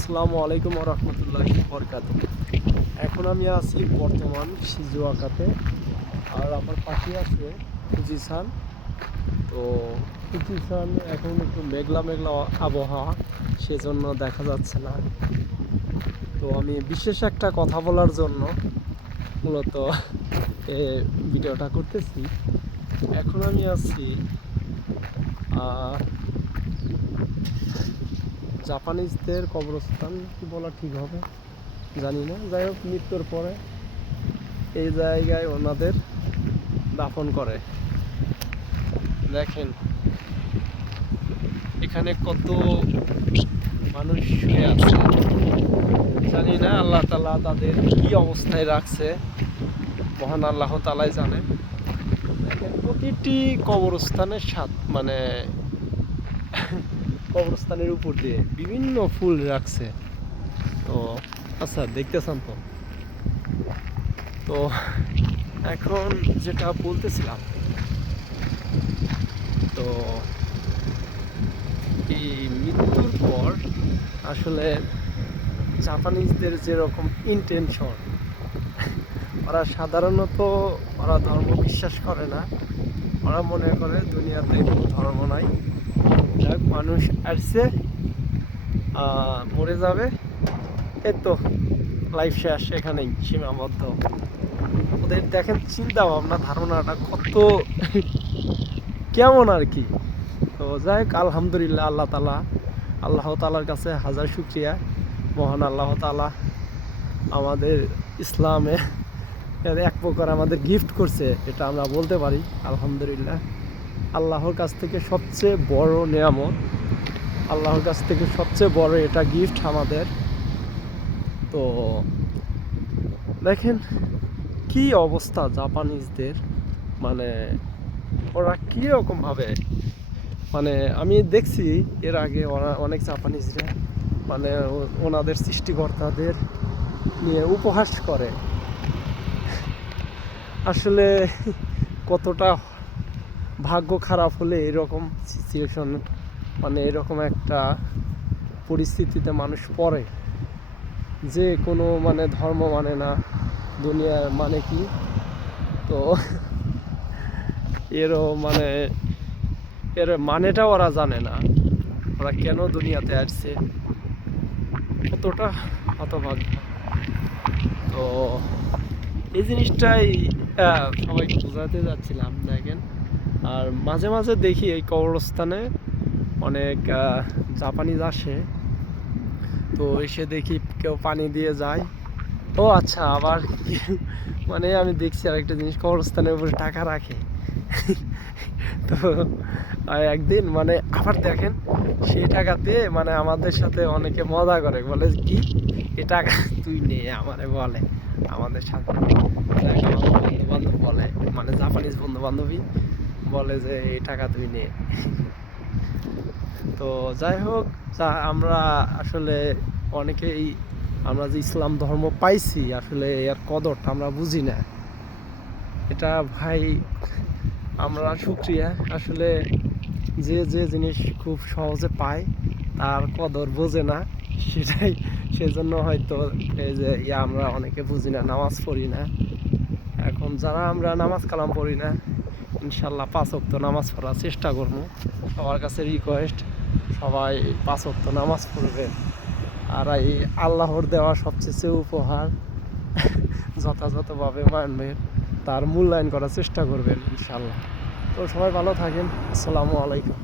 আসসালামু আলাইকুম রহমতুল্লাহি বরকাতুহ। এখন আমি আছি বর্তমান শিজুয়াকাতে, আর আমার পাশে আছে ফুজিসান। তো ফুজিসান এখন একটু মেঘলা মেঘলা আবহাওয়া, সেজন্য দেখা যাচ্ছে না। তো আমি বিশেষ একটা কথা বলার জন্য মূলত ভিডিওটা করতেছি। এখন আমি আছি জাপানিজদের কবরস্থান, কি বলা ঠিক হবে জানি না। যাই হোক, মৃত্যুর পরে এই জায়গায় ওনাদের দাফন করে। দেখেন এখানে কত মানুষ শুয়ে আছে, জানি না আল্লাহ তাআলা তাদের কি অবস্থায় রাখছে, মহান আল্লাহ তাআলাই জানেন। দেখেন প্রতিটি কবরস্থানের মানে কবরস্থানের উপর দিয়ে বিভিন্ন ফুল রাখছে। তো আচ্ছা, দেখতেছেন তো। তো এখন যেটা বলতেছিলাম, তো এই মৃত্যুর পর আসলে জাপানিজদের যেরকম ইন্টেনশন, ওরা সাধারণত ওরা ধর্ম বিশ্বাস করে না। ওরা মনে করে দুনিয়াতে কোনো ধর্ম নাই, যাক মানুষ আসছে, মরে যাবে, এই তো লাইফ শেষ, এখানেই সীমাবদ্ধ। ওদের দেখেন চিন্তা ভাবনা, ধারণাটা কত কেমন আর কি। তো যাই হোক, আলহামদুলিল্লাহ, আল্লাহ তাআলার কাছে হাজার শুকরিয়া। মহান আল্লাহ তাআলা আমাদের ইসলামে এক প্রকার আমাদের গিফট করছে, এটা আমরা বলতে পারি আলহামদুলিল্লাহ। আল্লাহর কাছ থেকে সবচেয়ে বড় নেয়ামত, আল্লাহর কাছ থেকে সবচেয়ে বড় এটা গিফট আমাদের। তো দেখেন কি অবস্থা জাপানিজদের, মানে ওরা কীরকমভাবে, মানে আমি দেখছি এর আগে ওরা অনেক জাপানিজরা মানে ওনাদের সৃষ্টিকর্তাদের নিয়ে উপহাস করে। আসলে কতটা ভাগ্য খারাপ হলে এরকম সিচুয়েশন, মানে এরকম একটা পরিস্থিতিতে মানুষ পড়ে, যে কোনো মানে ধর্ম মানে না, দুনিয়ার মানে কি। তো এর মানেটা ওরা জানে না, ওরা কেন দুনিয়াতে আসছে, কতটা হতভাগ্য। তো এই জিনিসটাই সবাইকে বোঝাতে যাচ্ছিলাম। দেখেন, আর মাঝে মাঝে দেখি এই কবরস্থানে অনেক জাপানিজ আসে, তো এসে দেখি কেউ পানি দিয়ে যায়। ও আচ্ছা, আবার মানে আমি দেখছি আরেকটা জিনিস, কবরস্থানের উপরে টাকা রাখে। তো একদিন মানে আবার দেখেন, সেই টাকা দিয়ে মানে আমাদের সাথে অনেকে মজা করে, বলে কি এ টাকা তুই নে, আমারে বলে আমাদের সাথে বন্ধু বান্ধব বলে, মানে জাপানিজ বন্ধু বান্ধবী বলে যে এই টাকা তুই নে। তো যাই হোক, আমরা আসলে অনেকেই আমরা যে ইসলাম ধর্ম পাইছি, আসলে এর কদরটা আমরা বুঝি না। এটা ভাই আমরা শুকরিয়া, আসলে যে যে জিনিস খুব সহজে পায় তার কদর বোঝে না, সেজন্য হয়তো এই যে আমরা অনেকে বুঝি না, নামাজ পড়ি না। এখন যারা আমরা নামাজ কালাম পড়ি না, ইনশাল্লাহ 5 ওয়াক্ত নামাজ পড়ার চেষ্টা করবো। সবার কাছে রিকোয়েস্ট, সবাই 5 ওয়াক্ত নামাজ পড়বে, আর এই আল্লাহর দেওয়া সবচেয়ে উপহার যথাযথভাবে মানবেন, তার মূল্যায়ন করার চেষ্টা করবেন ইনশাল্লাহ। তো সবাই ভালো থাকেন, আসসালামু আলাইকুম।